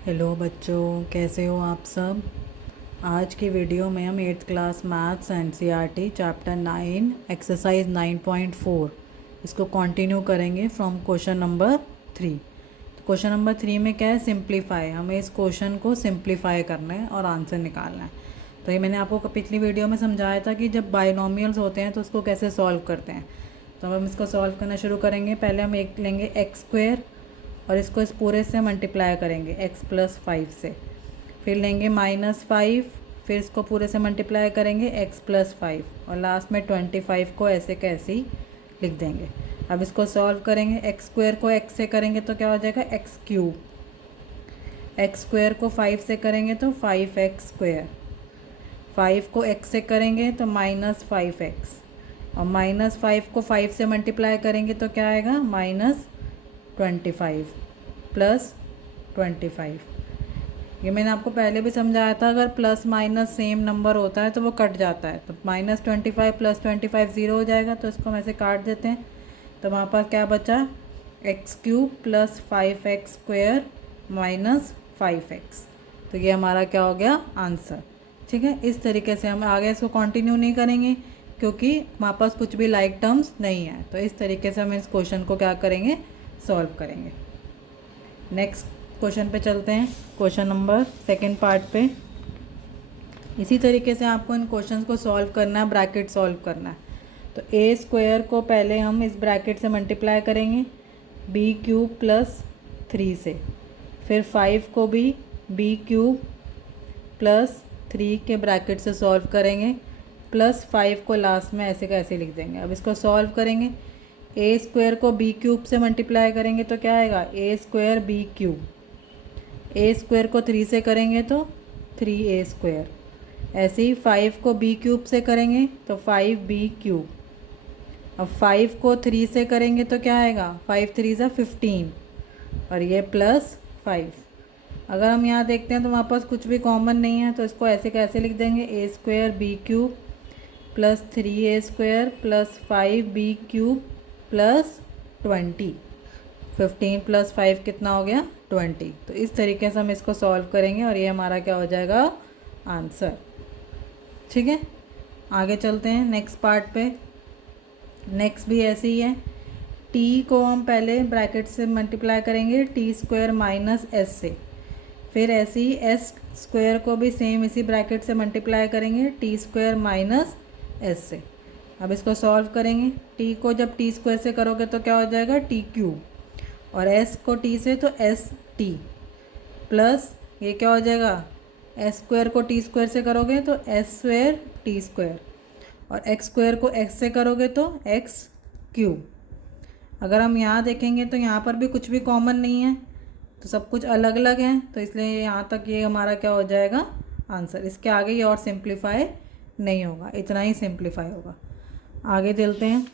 Hello बच्चों, कैसे हो आप सब। आज की वीडियो में हम 8th class maths NCERT chapter 9 exercise 9.4 इसको कंटिन्यू करेंगे फ्रॉम क्वेश्चन नंबर 3। तो क्वेश्चन नंबर 3 में क्या है, सिंप्लीफाई। हमें इस क्वेश्चन को सिंप्लीफाई करना है और आंसर निकालना है। तो ये मैंने आपको पिछली वीडियो में समझाया था कि जब बाइनोमियल्स होते हैं तो उसको कैसे सॉल्व करते हैं। तो हम इसको सॉल्व करना शुरू करेंगे। पहले हम एक लेंगे एक्स स्क्वेयर और इसको इस पूरे से मल्टीप्लाई करेंगे x+5 से। फिर लेंगे -5, फिर इसको पूरे से मल्टीप्लाई करेंगे x+5 और लास्ट में 25 को ऐसे कैसे ही लिख देंगे। अब इसको सॉल्व करेंगे। एक्स स्क्वेयर को x से करेंगे तो क्या हो जाएगा, x³। एक्स स्क्वेयर को 5 से करेंगे तो 5x²। 5 को x से करेंगे तो -5x और -5 को 5 से मल्टीप्लाई करेंगे तो क्या आएगा, -25 + 25। ये मैंने आपको पहले भी समझाया था, अगर प्लस माइनस सेम नंबर होता है तो वो कट जाता है। तो -25 + 25 0 हो जाएगा, तो इसको हम ऐसे काट देते हैं। तो हमारे पास क्या बचा, x³ + 5x² - 5x। तो ये हमारा क्या हो गया, आंसर। ठीक है, इस तरीके से हम आगे इसको कंटिन्यू नहीं करेंगे क्योंकि हमारे पास कुछ भी लाइक टर्म्स नहीं है। तो इस तरीके से हम इस क्वेश्चन को क्या करेंगे, सॉल्व करेंगे। नेक्स्ट क्वेश्चन पे चलते हैं, क्वेश्चन नंबर सेकंड पार्ट पे। इसी तरीके से आपको इन क्वेश्चंस को सॉल्व करना है, ब्रैकेट सॉल्व करना है। तो a² को पहले हम इस ब्रैकेट से मल्टीप्लाई करेंगे b³ + 3 से। फिर 5 को भी b³ + 3 के ब्रैकेट से सॉल्व करेंगे, +5 को लास्ट में ऐसे का ऐसे लिख देंगे। अब इसको सॉल्व करेंगे। a² को b³ से मल्टीप्लाई करेंगे तो क्या आएगा, a² b³। a² को 3 से करेंगे तो 3a²। ऐसे ही 5 को b³ से करेंगे तो 5b³। अब 5 को 3 से करेंगे तो क्या आएगा, 5 3 = 15 और ये +5। अगर हम यहाँ देखते हैं तो हमारे पास कुछ भी कॉमन नहीं है, तो इसको ऐसे कैसे लिख देंगे, a² b³ + 3a² + 5b³ + 20। 15 + 5 कितना हो गया, 20। तो इस तरीके से हम इसको सॉल्व करेंगे और ये हमारा क्या हो जाएगा, आंसर। ठीक है, आगे चलते हैं नेक्स्ट पार्ट पे। नेक्स्ट भी ऐसे ही है। t को हम पहले ब्रैकेट से मल्टीप्लाई करेंगे t² - s से। फिर ऐसे ही s² को भी सेम इसी ब्रैकेट से मल्टीप्लाई करेंगे t² - s से। अब इसको सॉल्व करेंगे। t को जब t² से करोगे तो क्या हो जाएगा, t³ और s को t से तो st प्लस ये क्या हो जाएगा, s² को t² से करोगे तो s² t² और x² को x से करोगे तो x³। अगर हम यहाँ देखेंगे तो यहाँ पर भी कुछ भी कॉमन नहीं है, तो सब कुछ अलग अलग है, तो इसलिए यहाँ तक ये हमारा क्या हो जाएगा, आंसर। इसके आगे ये और सिंप्लीफाई नहीं होगा, इतना ही सिंप्लीफाई होगा। आगे चलते हैं,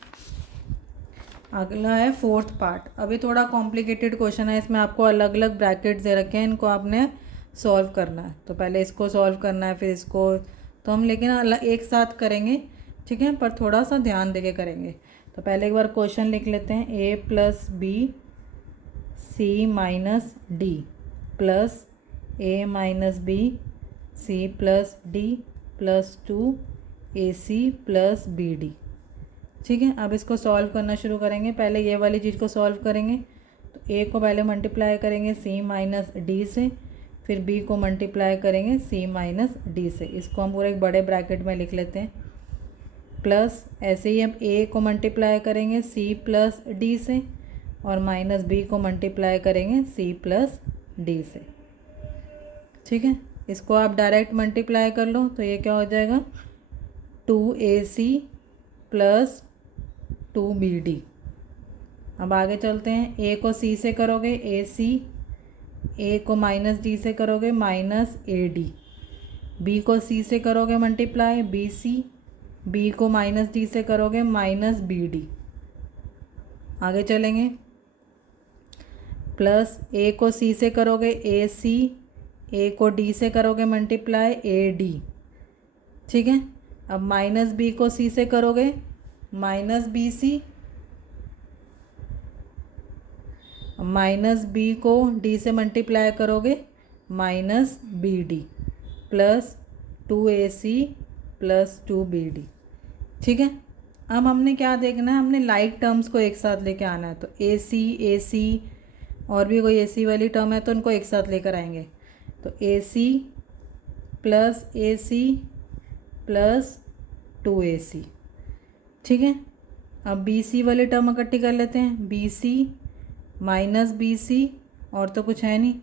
अगला है फोर्थ पार्ट। अभी थोड़ा कॉम्प्लिकेटेड क्वेश्चन है, इसमें आपको अलग अलग ब्रैकेट दे रखे हैं, इनको आपने सॉल्व करना है। तो पहले इसको सॉल्व करना है, फिर इसको, तो हम लेकिन एक साथ करेंगे, ठीक है, पर थोड़ा सा ध्यान देके करेंगे। तो पहले एक बार क्वेश्चन लिख लेते हैं, a + b c - d plus a - b c + d + 2ac + bd। ठीक है, अब इसको सॉल्व करना शुरू करेंगे। पहले ये वाली चीज़ को सॉल्व करेंगे, तो a को पहले मल्टीप्लाई करेंगे c - d से, फिर b को मल्टीप्लाई करेंगे c - d से। इसको हम पूरे एक बड़े ब्रैकेट में लिख लेते हैं। प्लस ऐसे ही हम a को मल्टीप्लाई करेंगे c + d से और -b को मल्टीप्लाई करेंगे c + d से। ठीक है, इसको आप डायरेक्ट मल्टीप्लाई कर लो तो ये क्या हो जाएगा, 2ac + 2bd। अब आगे चलते हैं, a को c से करोगे ac, a को -d से करोगे -ad, b को c से करोगे मल्टीप्लाई bc, b को -d से करोगे -bd। आगे चलेंगे, प्लस a को c से करोगे ac, a को d से करोगे मल्टीप्लाई ad। ठीक है, अब -b को c से करोगे -bc, -b को d से मल्टीप्लाई करोगे minus b d plus 2AC plus 2BD। ठीक है, अब हमने क्या देखना है, हमने लाइक टर्म्स को एक साथ लेके आना है। तो AC और भी कोई AC वाली टर्म है तो उनको एक साथ लेकर आएंगे। तो AC plus AC plus 2AC। ठीक है, अब BC वाली टर्म इकट्ठी कर लेते हैं। BC माइनस BC, और तो कुछ है नहीं,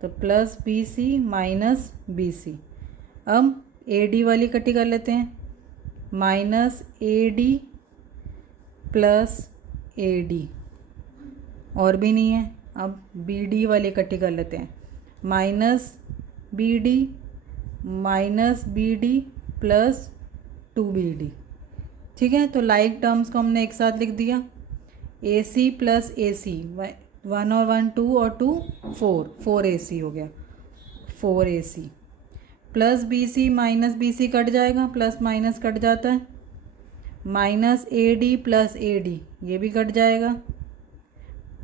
तो प्लस BC माइनस BC। अब AD वाली इकट्ठी कर लेते हैं। माइनस AD प्लस AD, और भी नहीं है। अब BD वाली इकट्ठी कर लेते हैं। Minus BD minus BD plus 2BD। ठीक है, तो लाइक टर्म्स को हमने एक साथ लिख दिया। AC प्लस AC, 1 और 1 2 और 2 4 AC हो गया, 4AC plus BC minus BC cut जाएगा, प्लस माइनस कट जाता है। माइनस AD प्लस AD, ये भी कट जाएगा।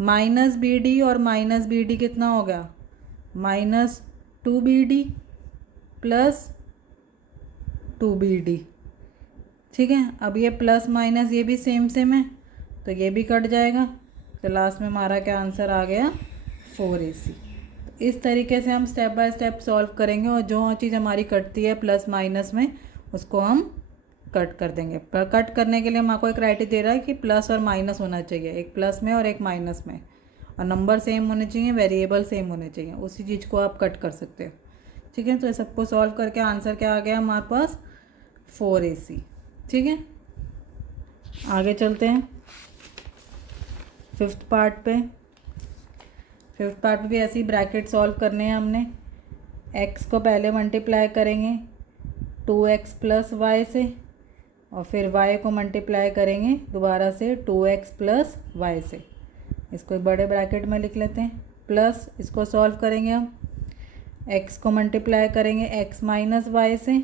माइनस BD और माइनस BD कितना हो गया, माइनस 2BD प्लस 2BD। ठीक है, अब ये प्लस माइनस ये भी सेम है, तो ये भी कट जाएगा। तो लास्ट में हमारा क्या आंसर आ गया, 4AC। तो इस तरीके से हम स्टेप बाय स्टेप सॉल्व करेंगे, और जो चीज़ हमारी कटती है प्लस माइनस में उसको हम कट कर देंगे। पर कट करने के लिए हमको एक क्राइटेरिया दे रहा है कि प्लस और माइनस होना चाहिए, एक प्लस में और एक माइनस में, और नंबर सेम होने चाहिए, वेरिएबल सेम होने चाहिए, उसी चीज़ को आप कट कर सकते हो। ठीक है, तो ये सबको सॉल्व करके आंसर क्या आ गया हमारे पास, 4AC। ठीक है, आगे चलते हैं फिफ्थ पार्ट पे। फिफ्थ पार्ट में भी ऐसे ही ब्रैकेट सॉल्व करने हैं हमने। x को पहले मल्टीप्लाई करेंगे 2x प्लस वाई से, और फिर y को मल्टीप्लाई करेंगे दोबारा से 2x प्लस वाई से। इसको बड़े ब्रैकेट में लिख लेते हैं। प्लस इसको सॉल्व करेंगे हम, x को मल्टीप्लाई करेंगे x माइनस वाई से,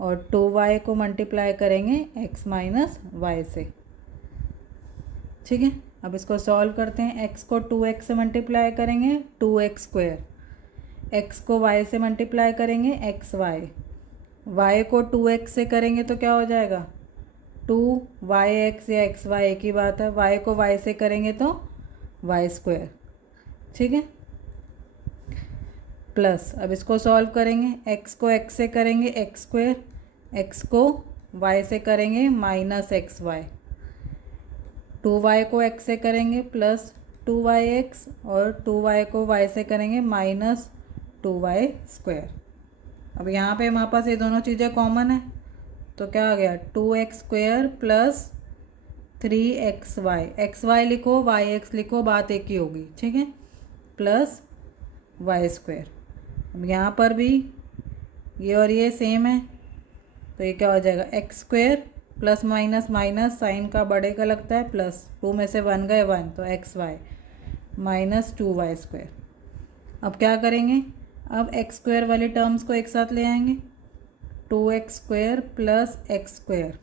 और 2y को मल्टीप्लाई करेंगे x माइनस वाई से। ठीक है, अब इसको सॉल्व करते हैं। x को 2x से मल्टीप्लाई करेंगे 2x स्क्वायर, x को y से मल्टीप्लाई करेंगे xy, y को 2x से करेंगे तो क्या हो जाएगा 2yx या xy, एक ही बात है। y को y से करेंगे तो y स्क्वायर। ठीक है, प्लस अब इसको सॉल्व करेंगे। x को x से करेंगे x स्क्वायर, x को y से करेंगे माइनस xy, 2y को x से करेंगे प्लस 2yx, और 2y को y से करेंगे माइनस 2y स्क्वायर। अब यहाँ पे हमारे पास ये दोनों चीज़ें कॉमन है, तो क्या आ गया 2x square plus 3xy, xy लिखो yx लिखो, बात एक ही होगी। ठीक है, प्लस y स्क्वायर। अब यहाँ पर भी ये और ये सेम है, तो ये क्या हो जाएगा x square plus minus minus, sign का बड़े का लगता है प्लस, 2 में से 1 गए 1, तो xy माइनस 2y स्क्वायर। अब क्या करेंगे, अब x स्क्वायर वाले टर्म्स को एक साथ ले आएंगे। 2x square plus x square,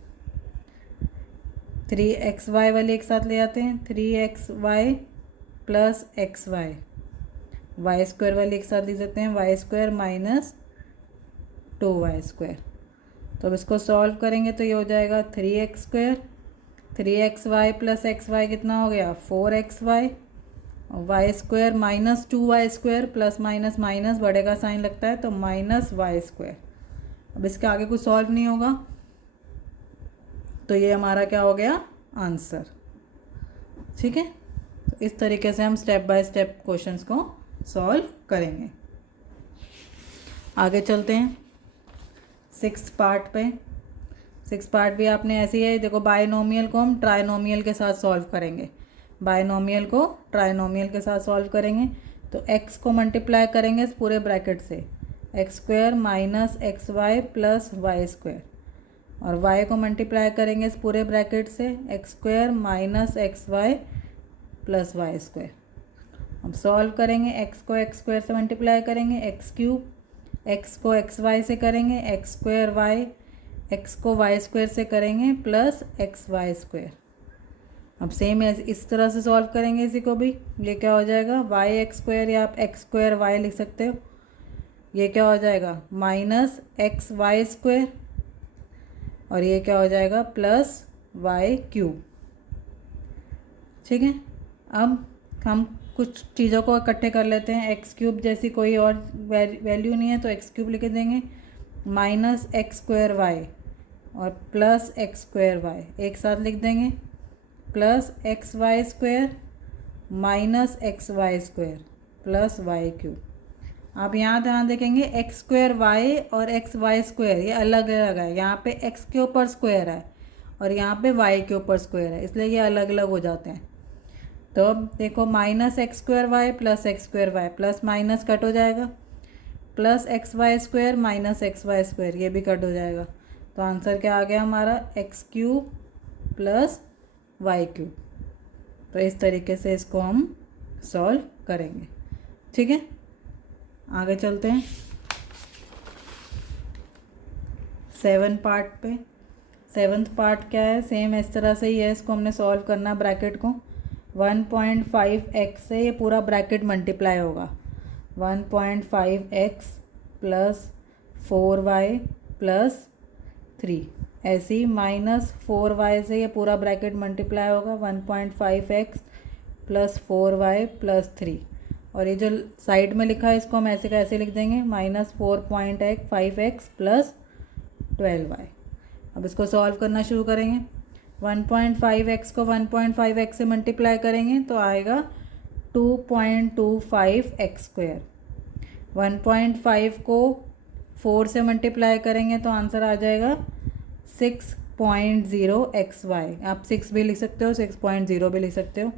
3xy वाले एक साथ ले आते हैं। 3xy plus xy, y square वाले एक साथ ले सकते हैं, y square minus 2y square. तो अब इसको सॉल्व करेंगे तो ये हो जाएगा 3x square, 3xy plus xy कितना हो गया 4xy, और y square minus 2y square, plus minus minus बड़े का साइन लगता है तो माइनस y स्क्वायर। अब इसके आगे कुछ सॉल्व नहीं होगा, तो ये हमारा क्या हो गया आंसर। ठीक है, तो इस तरीके से हम स्टेप बाय स्टेप क्वेश्चंस को सॉल्व करेंगे। आगे चलते हैं सिक्स्थ पार्ट पे। सिक्स्थ पार्ट भी आपने ऐसे ही है, देखो बायनोमियल को हम ट्राइनोमियल के साथ सॉल्व करेंगे। बायनोमियल को ट्राइनोमियल के साथ सॉल्व करेंगे, तो x को मल्टीप्लाई करेंगे इस पूरे ब्रैकेट से, x square minus xy plus y square, और y को मल्टीप्लाई करेंगे इस पूरे ब्रैकेट से, x square minus xy plus y square. अब सॉल्व करेंगे, x को x स्क्वायर से मल्टीप्लाई करेंगे, एक्स क्यूब, x को xy से करेंगे एक्स स्क्वायर y, x को y स्क्वायर से करेंगे प्लस xy स्क्वायर। अब सेम इस तरह से सॉल्व करेंगे इसी को भी, ये क्या हो जाएगा y x स्क्वायर, या आप x स्क्वायर y लिख सकते हो, ये क्या हो जाएगा माइनस एक्स वाई स्क्वायर, और ये क्या हो जाएगा प्लस वाई क्यूब। ठीक है, अब हम कुछ चीज़ों को इकट्ठे कर लेते हैं। एक्स क्यूब जैसी कोई और वैल्यू नहीं है तो एक्स क्यूब लिख देंगे, माइनस एक्स स्क्वायर वाई और प्लस एक्स स्क्वायर वाई एक साथ लिख देंगे, plus x y square minus x y square plus y cube. आप यहाँ ध्यान देखेंगे एक्स स्क्वायर वाई और एक्स वाई स्क्वायर ये अलग अलग है, यहाँ पे एक्स के ऊपर स्क्वायर है और यहाँ पे वाई के ऊपर स्क्वायर है, इसलिए ये अलग अलग हो जाते हैं। तो अब देखो minus x square y plus x square y, plus minus cut हो जाएगा, plus x y square minus x y square ये भी कट हो जाएगा। तो आंसर क्या आ गया हमारा x cube plus y cube. तो इस तरीके से इसको हम सॉल्व करेंगे। ठीक है, आगे चलते हैं 7 पार्ट पे। 7th पार्ट क्या है, सेम इस तरह से ही है, इसको हमने सॉल्व करना है। ब्रैकेट को 1.5x से ये पूरा ब्रैकेट मल्टीप्लाई होगा, 1.5x प्लस 4y प्लस 3, ऐसे ही माइनस 4y से ये पूरा ब्रैकेट मल्टीप्लाई होगा, 1.5x प्लस 4y प्लस 3, और ये जो साइड में लिखा है इसको हम ऐसे कैसे लिख देंगे, माइनस 4.5x प्लस 12y। अब इसको सॉल्व करना शुरू करेंगे। 1.5x को 1.5x से मल्टीप्लाई करेंगे तो आएगा 2.25x स्क्वायर। 1.5 को 4 से मल्टीप्लाई करेंगे तो आंसर आ जाएगा 6.0xy। आप 6 भी लिख सकते हो, 6.0 भी लिख सकते हो।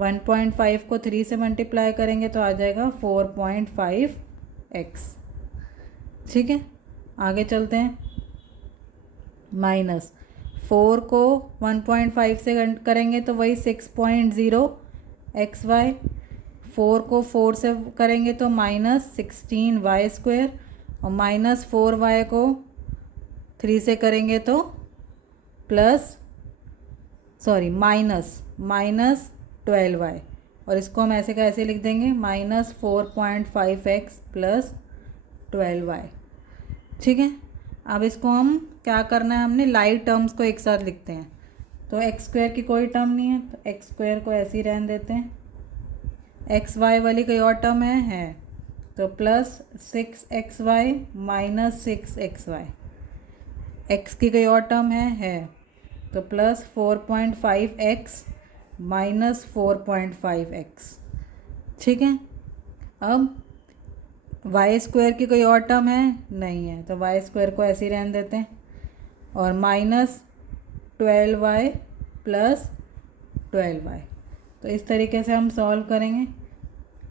1.5 को 3 से मल्टीप्लाई करेंगे तो आ जाएगा 4.5x। ठीक है, आगे चलते हैं। माइनस 4 को 1.5 से करेंगे तो वही 6.0xy, 4 को 4 से करेंगे तो माइनस 16y स्क्वायर, और माइनस 4y को 3 से करेंगे तो माइनस 12y, और इसको हम ऐसे कैसे लिख देंगे, माइनस 4.5x प्लस 12y। ठीक है, अब इसको हम क्या करना है, हमने लाइट टर्म्स को एक साथ लिखते हैं। तो एक्स स्क्वायर की कोई टर्म नहीं है तो एक्स स्क्वायर को ऐसे ही रहने देते हैं। एक्स वाई वाली कोई और टर्म है तो plus 6xy minus 6xy। X की कोई और टर्म है तो प्लस 4.5x माइनस 4.5x। ठीक है, अब वाई स्क्वायर की कोई और टर्म नहीं है तो वाई स्क्वायर को ऐसे ही रहने देते हैं, और माइनस 12y प्लस 12y। तो इस तरीके से हम सॉल्व करेंगे।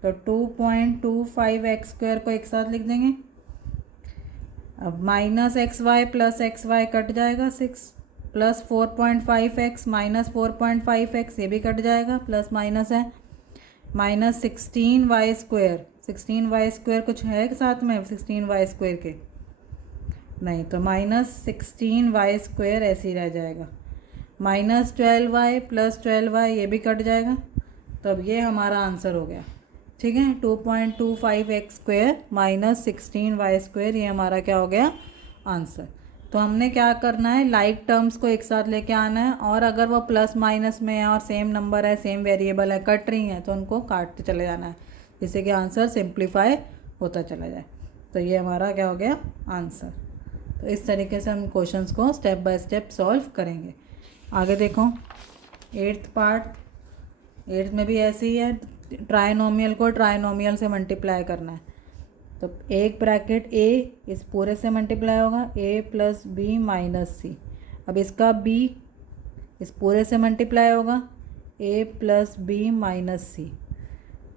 तो 2.25x स्क्वायर को एक साथ लिख देंगे। अब minus x y plus x y cut जाएगा, 6 प्लस 4.5x माइनस 4.5x ये भी कट जाएगा, प्लस माइनस है, minus 16y square. 16y square कुछ है साथ में 16y स्क्वायर के नहीं, तो माइनस 16y स्क्वायर ऐसे ही रह जाएगा, माइनस 12y प्लस 12y ये भी कट जाएगा। तो अब ये हमारा आंसर हो गया। ठीक है, 2.25x square minus 16y square ये हमारा क्या हो गया आंसर। तो हमने क्या करना है, लाइक टर्म्स को एक साथ लेके आना है, और अगर वो प्लस माइनस में है और सेम नंबर है, सेम वेरिएबल है, कट रही हैं तो उनको काटते चले जाना है, जिससे कि आंसर सिंप्लीफाई होता चला जाए। तो ये हमारा क्या हो गया आंसर। तो इस तरीके से हम क्वेश्चंस को स्टेप बाय स्टेप सॉल्व करेंगे। आगे देखो 8th पार्ट। 8th में भी ऐसे ही है, ट्राइनोमियल को ट्राइनोमियल से मल्टीप्लाई करना है। तो एक ब्रैकेट a इस पूरे से मल्टीप्लाई होगा, a प्लस बी माइनस सी। अब इसका b इस पूरे से मल्टीप्लाई होगा, a प्लस बी माइनस सी,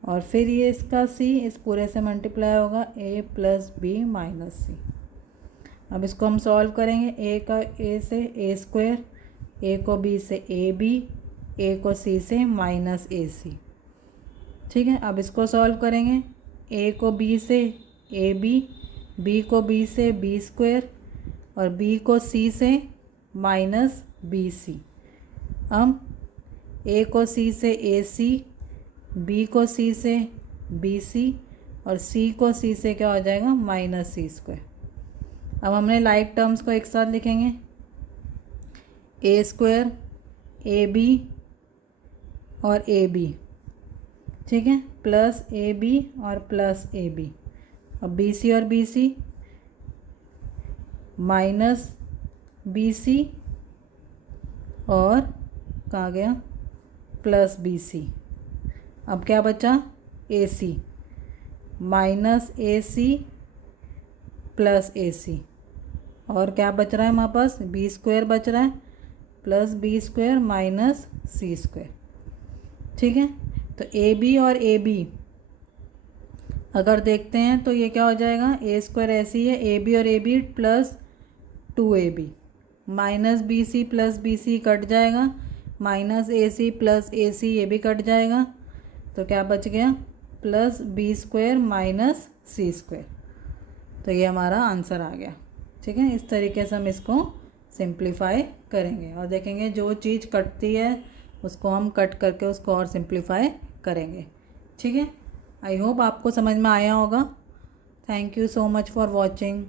और फिर ये इसका c इस पूरे से मल्टीप्लाई होगा, a प्लस बी माइनस सी। अब इसको हम सॉल्व करेंगे। a का a से a स्क्वायर, a को b से ab, a को c से माइनस ac। ठीक है, अब इसको सॉल्व करेंगे। a को b से ab, b को b से b स्क्वायर, और b को c से माइनस bc। अब a को c से ac, b को c से bc, और सी को सी से क्या हो जाएगा माइनस सी स्क्वायर। अब हमने लाइक टर्म्स को एक साथ लिखेंगे, ए स्क्वायर ए बी और ए बी, ठीक है, प्लस ए बी और प्लस ए बी। अब बी सी और b c minus b c और कहाँ गया प्लस बी सी। अब क्या बचा ए सी, minus a c plus a सी, और क्या बच रहा है हमारे पास बी स्क्वायर बच रहा है plus b square minus c square, ठीक है। तो ए बी और ए बी अगर देखते हैं तो ये क्या हो जाएगा, ए स्क्वायर ऐसी है, ए बी और a b plus 2ab, minus b c plus b c cut जाएगा, minus a c plus a c ये भी कट जाएगा, तो क्या बच गया plus b square minus c square. तो ये हमारा आंसर आ गया, ठीक है। इस तरीके से हम इसको सिंप्लीफाई करेंगे और देखेंगे जो चीज़ कटती है उसको हम कट करके उसको और सिंप्लीफाई करेंगे, ठीक है। आई होप आपको समझ में आया होगा। Thank you so much for watching.